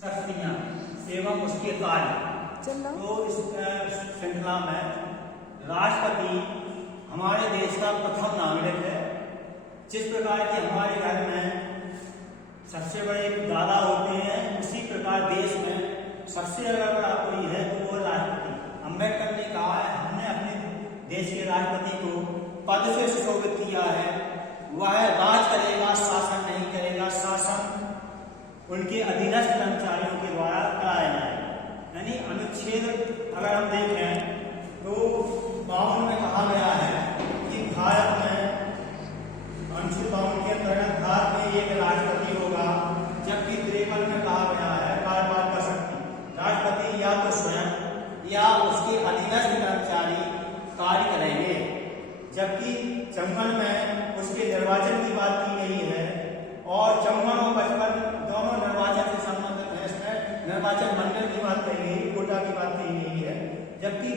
शक्तियाँ एवं उसके कार्य। तो इस श्रृंखला में राष्ट्रपति हमारे देश का प्रथम नागरिक है। जिस प्रकार की हमारे घर में सबसे बड़े दादा होते हैं, उसी प्रकार देश में सबसे अगर बड़ा कोई है तो वो राष्ट्रपति। अम्बेडकर ने कहा है हमने अपने देश के राष्ट्रपति को पद से सुशोभित किया है। वह राज करेगा, शासन नहीं करेगा। शासन उनके अधीनस्थ कर्मचारियों के द्वारा कराया जाएगा। यानी अनुच्छेद अगर हम देखें तो 52 में कहा गया है कि भारत में अनुच्छेद 52 के अंतर्गत भारत में एक राष्ट्रपति होगा, जबकि 53 में कहा गया है कार्यपाल कर सकती राष्ट्रपति या तो स्वयं या उसके अधीनस्थ कर्मचारी कार्य करेंगे। जबकि 54 में उसके निर्वाचन की बात की गई है और 54 और 55 दोनों निर्वाचन से संबंधित है। इसमें निर्वाचन मंडल की बात कही गई, कोटा की बात कही गई है। जबकि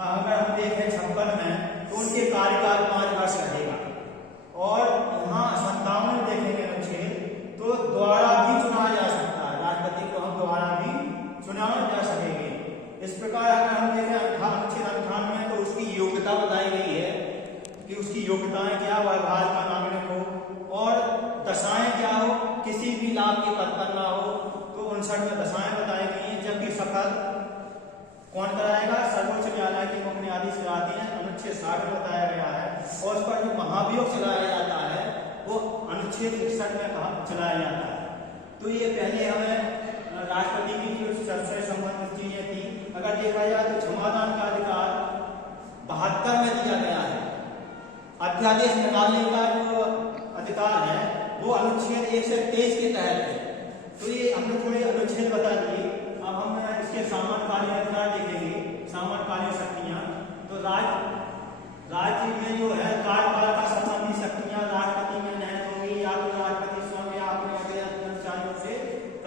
अगर हम देखें 56 में तो उनके कार्यकाल 5 वर्ष रहेगा। और यहाँ 57 में देखेंगे अनुच्छेद तो द्वारा भी चुना जा सकता है, राष्ट्रपति को हम द्वारा भी चुना जा सकेंगे। इस प्रकार अगर हम देखें अनुच्छेद 58 में तो उसकी योग्यता बताई गई है कि उसकी योग्यताएं क्या, वह भारत का नागरिक हो और दशाएं क्या हो, किसी भी लाभ के पद पर ना हो। तो 59 में दशाएं बताई गई हैं। जबकि शपथ कौन कराएगा, सर्वोच्च न्यायालय के मुख्य न्यायाधीश कराते हैं, अनुच्छेद 60 में बताया गया है। और उस पर जो महाभियोग चलाया जाता है वो अनुच्छेद 61 में चलाया जाता है। तो ये पहले हमें राष्ट्रपति की जो सबसे संबंधित चीजें थी। अगर देखा जाए तो क्षमादान का अधिकार 72 में दिया गया है। अध्यादेश निकालने का जो अधिकार है वो अनुच्छेद 1 से 23 के तहत है। तो ये हमने थोड़े अनुच्छेद बता दिए। अब हम इसके सामान्यकालीन अधिकार देखेंगे, सामान्यकालीन शक्तियां। तो राज्य में जो है कार्यकाल का संबंधी शक्तियां राष्ट्रपति में निहित होंगी, या तो राष्ट्रपति स्वयं या अपने अधीनस्थ कर्मचारियों से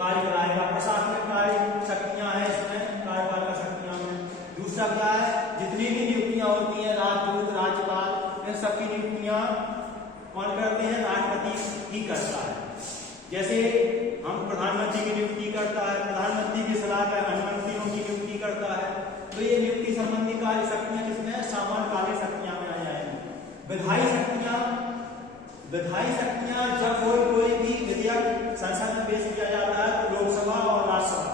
कार्य कराएगा। प्रशासनिक कार्य शक्तियां हैं इसमें कार्यकाल का शक्तियां में। दूसरा क्या है, जितनी भी नियुक्तियां होती हैं राजदूत, राज्यपाल, इन सबकी नियुक्तियां कौन करते हैं, राष्ट्रपति ही करता है। जैसे हम प्रधानमंत्री की नियुक्ति करता है, प्रधानमंत्री की सलाह पर अनुमंत्रियों की नियुक्ति करता है। तो ये नियुक्ति संबंधी कार्य शक्तियां किसमें, सामान्यकालीन शक्तियां में आ जाएंगी। विधायी शक्तियां जब कोई भी विधेयक संसद में पेश किया जाता है तो लोकसभा और राज्यसभा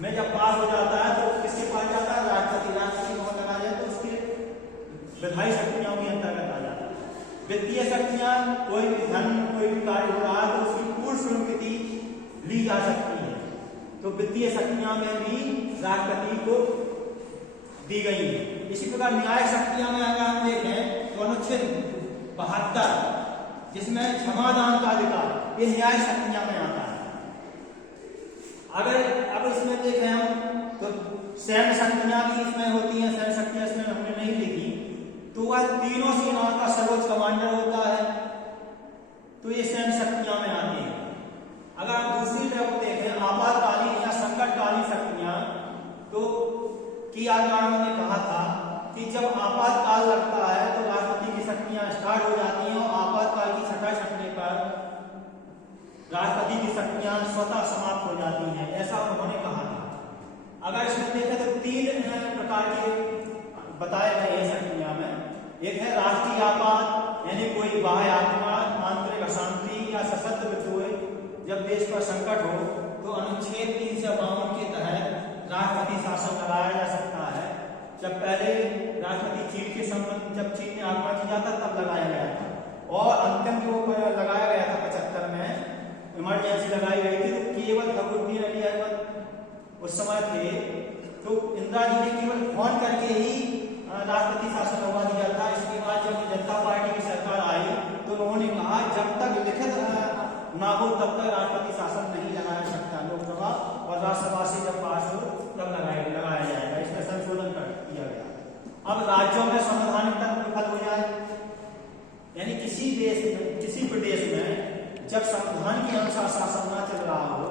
में जब पास हो जाता है तो किसके पास जाता है, राष्ट्रपति को लगा जाए तो उसके विधायी शक्तियों के अंतर्गत आ जाता है। वित्तीय शक्तियां, कोई भी धन कोई भी कार्य हो रहा है तो उसकी पूर्ण स्वीकृति ली जा सकती है। तो वित्तीय शक्तियां में भी राष्ट्रपति को दी गई है। इसी प्रकार न्याय शक्तियां में अगर हम देखें तो अनुच्छेद 72 जिसमें क्षमादान का अधिकार, ये न्याय शक्तियां में आता है। अगर अब इसमें देखें हम तो सैन्य शक्तियां भी इसमें होती हैं। सैन्य शक्तियां इसमें हमने नहीं लिखी। तो वह तीनों सेनाओं का सर्वोच्च कमांडर होता है। तो ये सैन्य शक्तियां में आती है। अगर हम दूसरी तरफ देखें आपातकालीन या संकटकालीन शक्तियां, तो की आचार्यों ने कहा था कि जब आपातकाल लगता है तो राष्ट्रपति की शक्तियां स्टार्ट हो जाती हैं और आपातकाल की सतह छटने पर राष्ट्रपति की शक्तियां स्वतः समाप्त हो जाती हैं, ऐसा उन्होंने कहा था। अगर इसमें देखें तो 3 प्रकार के बताए गए हैं शक्तियां में। एक है राष्ट्रीय आपात, यानी कोई बाह्य आक्रमण, आंतरिक अशांति या सशस्त्र विद्रोह जब देश पर संकट हो तो अनुच्छेद 3 से 52 के तहत राष्ट्रपति शासन लगाया जा सकता है। जब पहले राष्ट्रपति चीन के संबंध जब चीन में आक्रमण किया था तब लगाया गया था। और अंतिम जो लगाया गया था 75 में इमरजेंसी लगाई गई थी तो केवल फखरुद्दीन अली अहमद उस समय थे। तो इंदिरा जी ने केवल फोन करके ही राष्ट्रपति शासन लगवा दिया था। इसके बाद जब जनता पार्टी की सरकार आई तो उन्होंने कहा जब तक लिखित ना हो तब तक राष्ट्रपति शासन नहीं लगाया सकता। लोकसभा और राज्यसभा से जब पास हो तब लगाया जाएगा। इसमें संशोधन कर किया गया। अब राज्यों में संवैधानिक तंत्र विफल हो जाए, यानी किसी देश में, किसी प्रदेश में जब संविधान के अनुसार शासन न चल रहा हो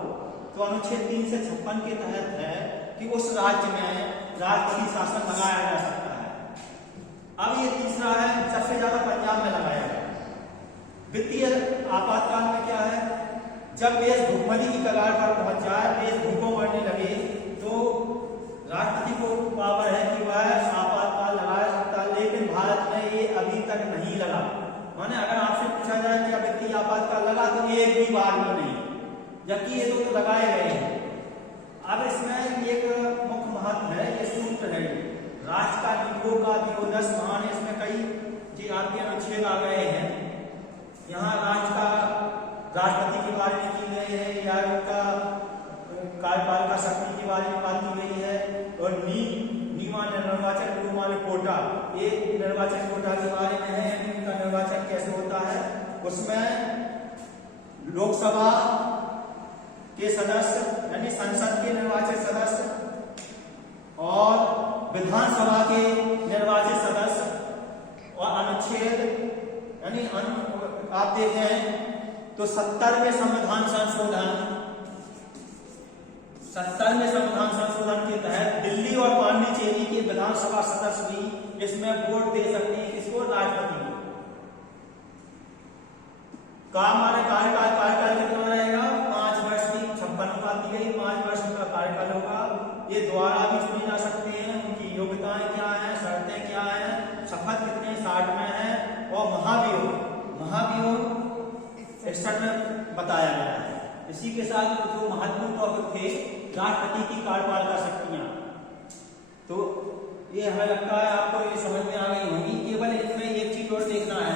तो अनुच्छेद 3 से 56 के तहत है कि उस राज्य में राष्ट्रपति शासन लगाया जा सकता है। अब ये तीसरा है, सबसे ज्यादा पंजाब में लगाया गया। वित्तीय आपातकाल में क्या है, जब देश भुखमरी की कगार पर पहुंच जाए जबकि ये तो लगाए गए हैं। अब इसमें एक मुख्य महत्व है, ये सूत्र है राष्ट्र का दिवो का दिवोदस महान। इसमें कई जी आपके अनुच्छेद आ गए हैं। यहाँ राष्ट्र का राष्ट्रपति के बारे में की गई है, या उनका कार्यपालिका शक्ति के बारे में बात की गई है, और नीमा निर्वाचन रूमाल कोटा, एक निर्वाचन कोटा के बारे में है, इनका निर्वाचन कैसे होता है। उसमें लोकसभा के सदस्य यानी संसद के निर्वाचित सदस्य और विधानसभा के निर्वाचित सदस्य, और अनुच्छेद यानी आप देखें तो 70वें संविधान संशोधन के तहत दिल्ली और पांडिचेरी के विधानसभा सदस्य भी इसमें वोट दे सकते हैं। किसको? राष्ट्रपति को। हमारे कार्यकाल कितना रहेगा? 5 वर्ष की 56 बात दी गई, 5 वर्ष का कार्यकाल होगा। ये द्वारा भी चुने जा सकते हैं, उनकी योग्यताएं क्या है, शर्तें क्या है, शपथ कितने 60 में है, और महाभियोग 61 में बताया गया है। इसी के साथ जो महत्वपूर्ण टॉपिक थे राष्ट्रपति की कार्यपालिका शक्तियां, तो ये हमें लगता है आपको ये समझ में आ गई होगी। केवल इसमें एक चीज और देखना है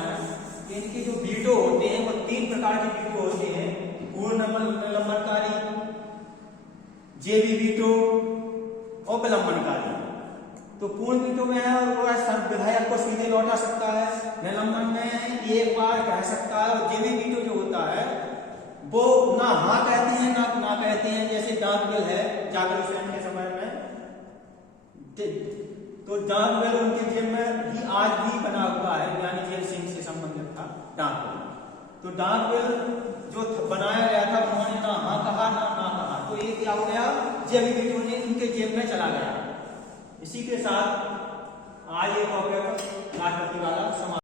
कि इनके जो वीटो होते हैं वो 3 प्रकार के वीटो होते हैं, पूर्ण निलंबनकारी, जेबी वीटो और विलंबनकारी। तो पूर्ण वीटो में है वो विधायक को सीधे लौटा सकता है, निलंबन में एक बार कह सकता है, और जेबी वीटो जो होता है वो ना हाँ कहते हैं ना कहते हैं। जैसे डाक बिल है जाकिर हुसैन के समय में, तो डाक बिल उनके जेल में भी आज भी बना हुआ है, यानी जेल सिंह से संबंधित था डाक बिल। तो डाक बिल जो बनाया गया था उन्होंने ना हाँ कहा ना कहा, तो ये क्या हो गया? जेबी वीटो ने उनके जेब में चला गया। इसी के साथ आज ये टॉपिक राष्ट्रपति वाला समाप्त।